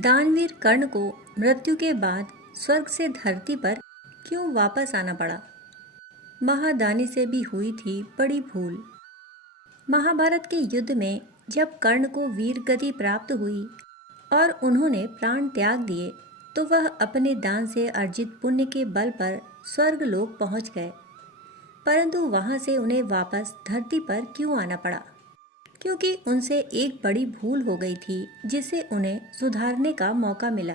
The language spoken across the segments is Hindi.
दानवीर कर्ण को मृत्यु के बाद स्वर्ग से धरती पर क्यों वापस आना पड़ा? महादानी से भी हुई थी बड़ी भूल। महाभारत के युद्ध में जब कर्ण को वीर गति प्राप्त हुई और उन्होंने प्राण त्याग दिए तो वह अपने दान से अर्जित पुण्य के बल पर स्वर्ग लोक पहुंच गए। परंतु वहां से उन्हें वापस धरती पर क्यों आना पड़ा? क्योंकि उनसे एक बड़ी भूल हो गई थी जिसे उन्हें सुधारने का मौका मिला।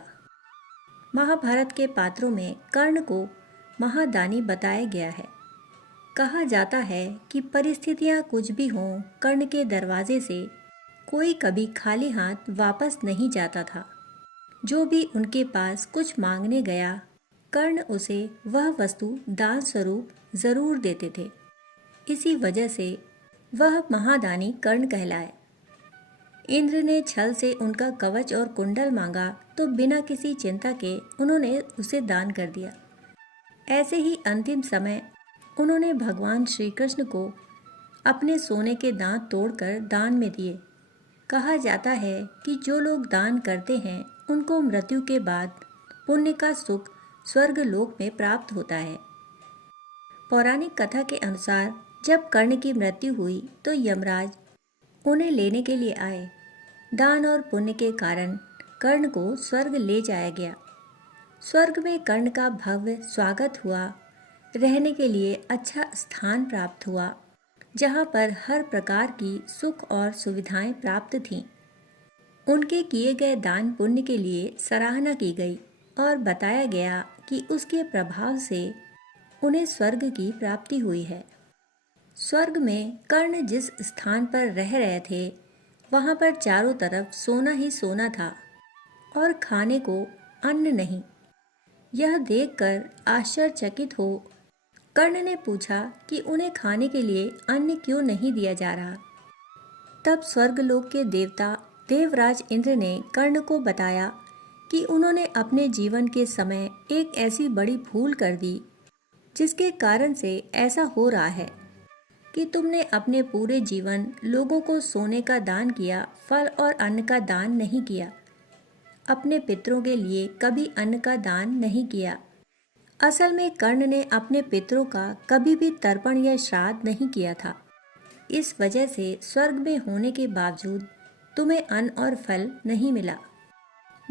महाभारत के पात्रों में कर्ण को महादानी बताया गया है। कहा जाता है कि परिस्थितियां कुछ भी हों, कर्ण के दरवाजे से कोई कभी खाली हाथ वापस नहीं जाता था। जो भी उनके पास कुछ मांगने गया, कर्ण उसे वह वस्तु दान स्वरूप जरूर देते थे। इसी वजह से वह महादानी कर्ण कहलाए। इंद्र ने छल से उनका कवच और कुंडल मांगा तो बिना किसी चिंता के उन्होंने उसे दान कर दिया। ऐसे ही अंतिम समय उन्होंने भगवान श्री कृष्ण को अपने सोने के दांत तोड़कर दान में दिए। कहा जाता है कि जो लोग दान करते हैं उनको मृत्यु के बाद पुण्य का सुख स्वर्ग लोक में प्राप्त होता है। पौराणिक कथा के अनुसार जब कर्ण की मृत्यु हुई तो यमराज उन्हें लेने के लिए आए। दान और पुण्य के कारण कर्ण को स्वर्ग ले जाया गया। स्वर्ग में कर्ण का भव्य स्वागत हुआ। रहने के लिए अच्छा स्थान प्राप्त हुआ, जहाँ पर हर प्रकार की सुख और सुविधाएं प्राप्त थीं। उनके किए गए दान पुण्य के लिए सराहना की गई और बताया गया कि उसके प्रभाव से उन्हें स्वर्ग की प्राप्ति हुई है। स्वर्ग में कर्ण जिस स्थान पर रह रहे थे वहाँ पर चारों तरफ सोना ही सोना था और खाने को अन्न नहीं। यह देखकर आश्चर्यचकित हो कर्ण ने पूछा कि उन्हें खाने के लिए अन्न क्यों नहीं दिया जा रहा। तब स्वर्गलोक के देवता देवराज इंद्र ने कर्ण को बताया कि उन्होंने अपने जीवन के समय एक ऐसी बड़ी भूल कर दी जिसके कारण से ऐसा हो रहा है कि तुमने अपने पूरे जीवन लोगों को सोने का दान किया, फल और अन्न का दान नहीं किया। अपने पितरों के लिए कभी अन्न का दान नहीं किया। असल में कर्ण ने अपने पितरों का कभी भी तर्पण या श्राद्ध नहीं किया था। इस वजह से स्वर्ग में होने के बावजूद तुम्हें अन्न और फल नहीं मिला।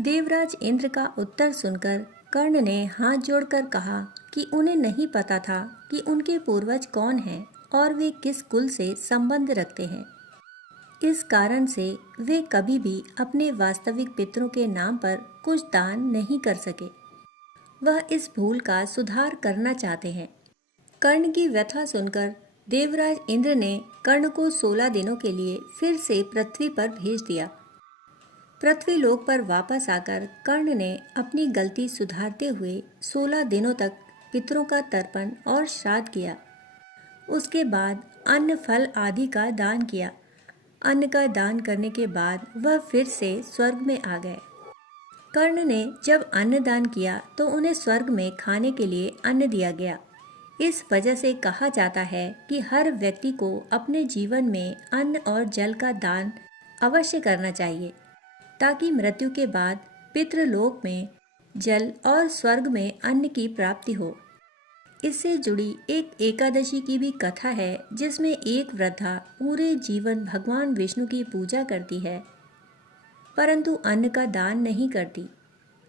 देवराज इंद्र का उत्तर सुनकर कर्ण ने हाथ जोड़कर कहा कि उन्हें नहीं पता था कि उनके पूर्वज कौन हैं और वे किस कुल से संबंध रखते हैं। इस कारण से वे कभी भी अपने वास्तविक पितरों के नाम पर कुछ दान नहीं कर सके। वह इस भूल का सुधार करना चाहते हैं। कर्ण की व्यथा सुनकर देवराज इंद्र ने कर्ण को 16 दिनों के लिए फिर से पृथ्वी पर भेज दिया। पृथ्वी लोक पर वापस आकर कर्ण ने अपनी गलती सुधारते हुए 16 दिनों तक पितरों का तर्पण और श्राद्ध किया। उसके बाद अन्न फल आदि का दान किया। अन्न का दान करने के बाद वह फिर से स्वर्ग में आ गए। कर्ण ने जब अन्न दान किया तो उन्हें स्वर्ग में खाने के लिए अन्न दिया गया। इस वजह से कहा जाता है कि हर व्यक्ति को अपने जीवन में अन्न और जल का दान अवश्य करना चाहिए, ताकि मृत्यु के बाद पितृलोक में जल और स्वर्ग में अन्न की प्राप्ति हो। इससे जुड़ी एक एकादशी की भी कथा है जिसमें एक वृद्धा पूरे जीवन भगवान विष्णु की पूजा करती है परंतु अन्न का दान नहीं करती।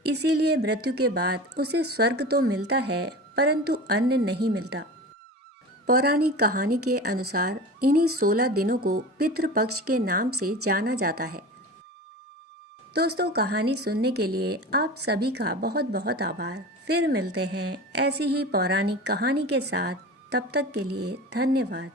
इसीलिए मृत्यु के बाद उसे स्वर्ग तो मिलता है परंतु अन्न नहीं मिलता। पौराणिक कहानी के अनुसार इन्हीं 16 दिनों को पितृपक्ष के नाम से जाना जाता है। दोस्तों, कहानी सुनने के लिए आप सभी का बहुत बहुत आभार। फिर मिलते हैं ऐसी ही पौराणिक कहानी के साथ। तब तक के लिए धन्यवाद।